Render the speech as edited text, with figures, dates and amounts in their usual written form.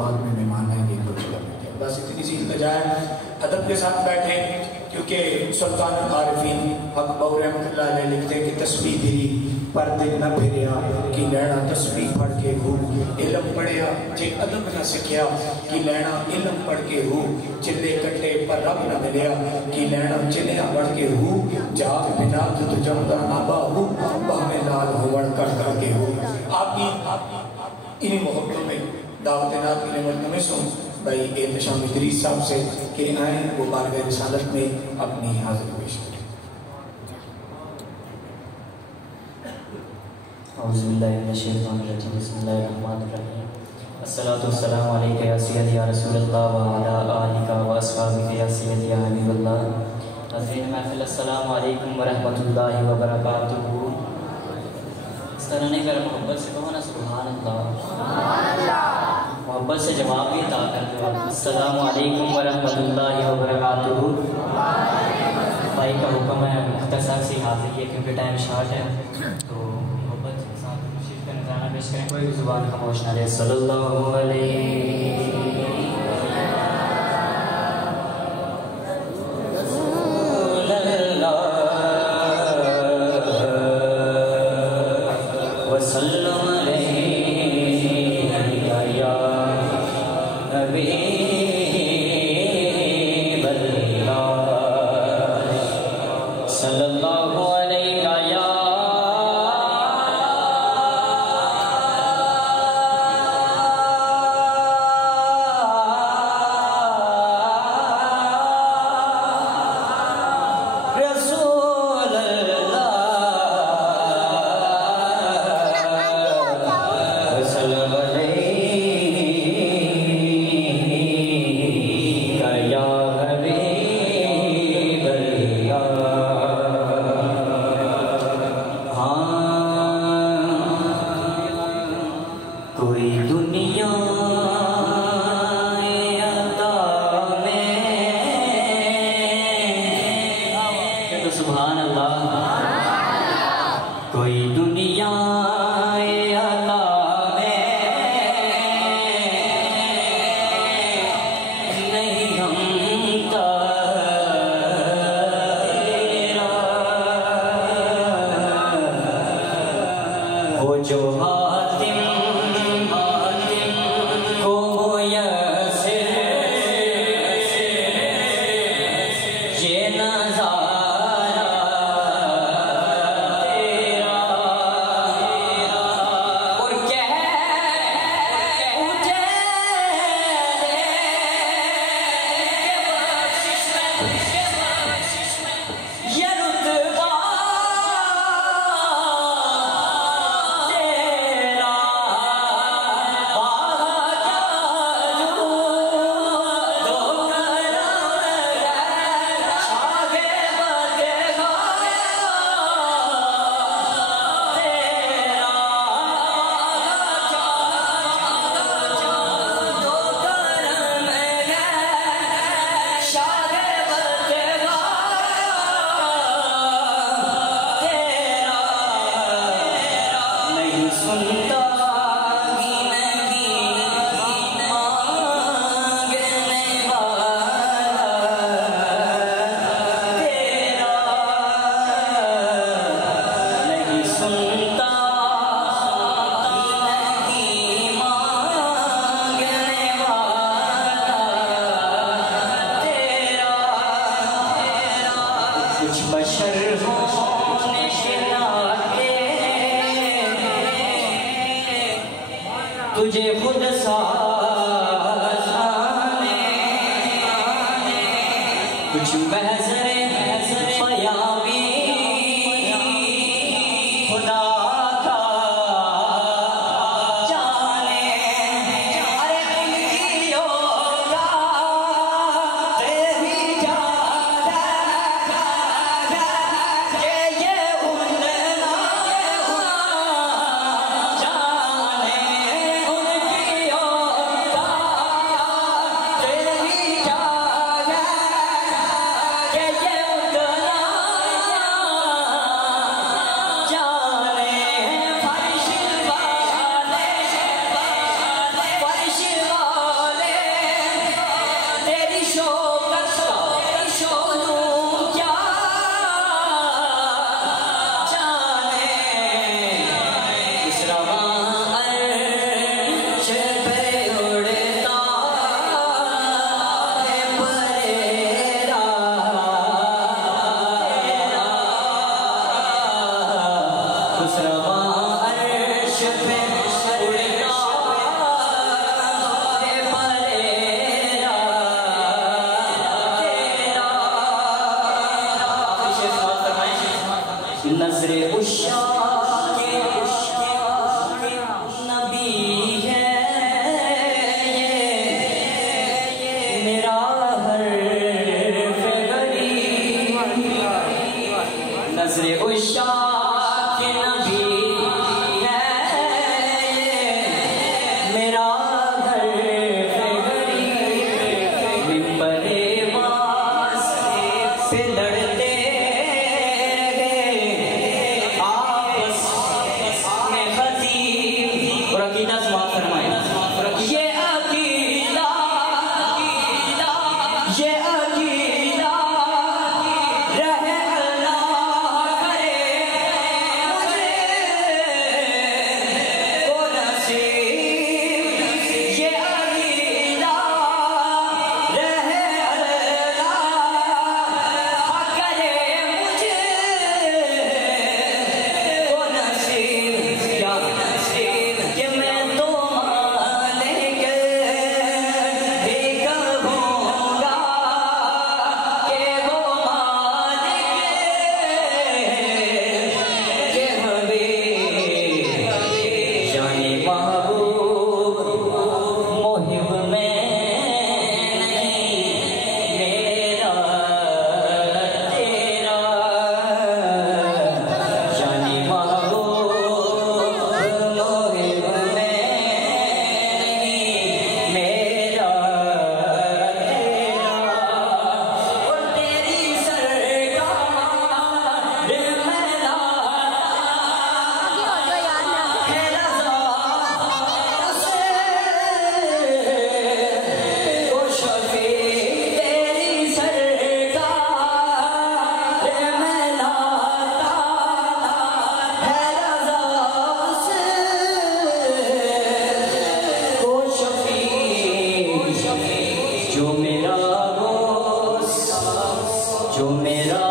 बाद में मेहमान आएंगे तो चला। बस इतनी सी इल्तिजा है, अदब के साथ बैठे, क्योंकि सुल्तान आरिफीन हक बौर रहमतुल्लाह अलैह लिखते हैं कि तस्बीह फिरी पर दिल न फिरिया कि लैना तस्बीह पढ़ के हो, इलम पढ़िया जे अदब न सीखिया कि लैना इलम पढ़ के हो, चिल्ले कट्टे पर रब न मिलिया कि लैना चिल्लिया बढ़ के हो, जाग बिना तुझ जमदा ना बाहू बाहमें लाल होवड़ कर के हो। आपकी इन्हीं मोहब्बतों में दावत नात की नेमत में सुन भाई एहतशाम इदरीस साहब से कि आए वो बारगाह रिसालत में अपनी हाजिर पेश करें। अस्सलातु वस्सलामु अलैका या सय्यदी या रसूलल्लाह व अला आलिका व अस्हाबिका या सय्यदी या हबीबल्लाह। नाज़रीन महफ़िल, अस्सलामु अलैकुम व रहमतुल्लाहि व बरकातुहू। इस तरह ने कर मोहब्बत से कहो ना सुभान अल्लाह, मोहब्बत से जवाब भी अता कर दो। अस्सलामु अलैकुम व रहमतुल्लाहि व बरकातुहू। भाई का हुक्म है मुख्तसर सी हाज़िरी है क्योंकि टाइम शॉर्ट है, तो मोहब्बत के साथ मुशीद का नज़राना पेश करें। कोई भी ज़ुबान खामोश ना रहे। सल्लल्लाहु अलैहि तुझे खुद साज़ाने कुछ महज़रे पयावी खुदा का जाने अरे उनकी योगा तेरी जाने ये उनना जाने उनकी योगा नजरे उशा के नबी है ये मेरा हर फेवरी नजरे उशा के नबी है ये मेरा हर फेवरी मिंबरे वास से लड़ते जो मेरा